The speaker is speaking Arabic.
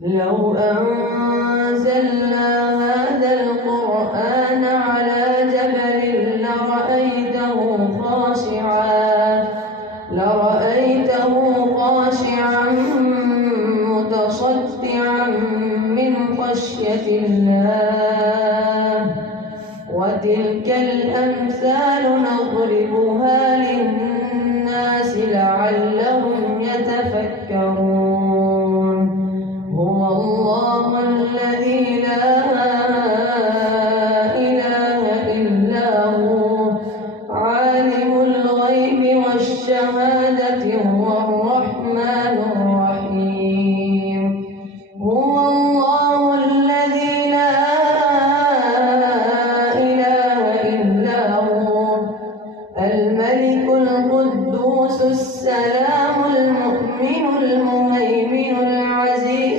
لو أنزلنا هذا القرآن على جبل لرأيته خاشعا متصدعا من خشية الله. وتلك الأمثال نضربها للناس لعلهم يتفكرون. هو الله الذي